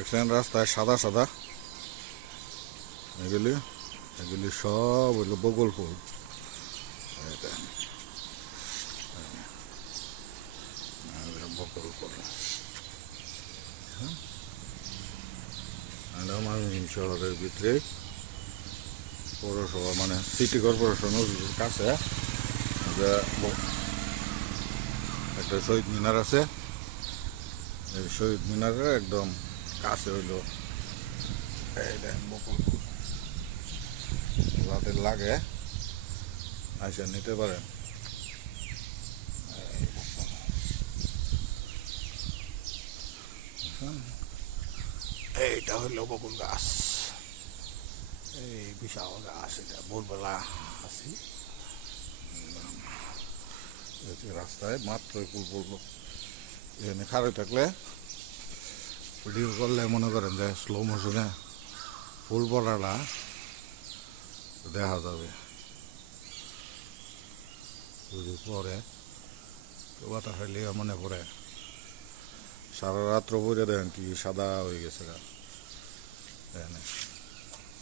দেখছেন রাস্তায় সাদা সাদা এগুলি এগুলি সব হইল বগল ফুল। বগল ফুল শহরের ভিতরে পৌরসভা মানে সিটি কর্পোরেশনের কাছে একটা শহীদ মিনার আছে। এই শহীদ মিনারের একদম কাছে হইল এই দেখেন বকুল ফুল, যাদের লাগে আইসা নিতে পারেন। এইটা হইল বকুল গাছ, এই বিশাল গাছ। এটা ভোরবেলা আছি রাস্তায় মাত্র ফুল পড়লো। এখানে খাড়ে থাকলে ভিডিও করলে মনে করেন যে স্লো মোশনে ফুল পড়াটা দেখা যাবে। যদি পরে বাতাস খাইলে মনে পড়ে সারা রাত্র পরে দেখেন কি সাদা হয়ে গেছে। এখানে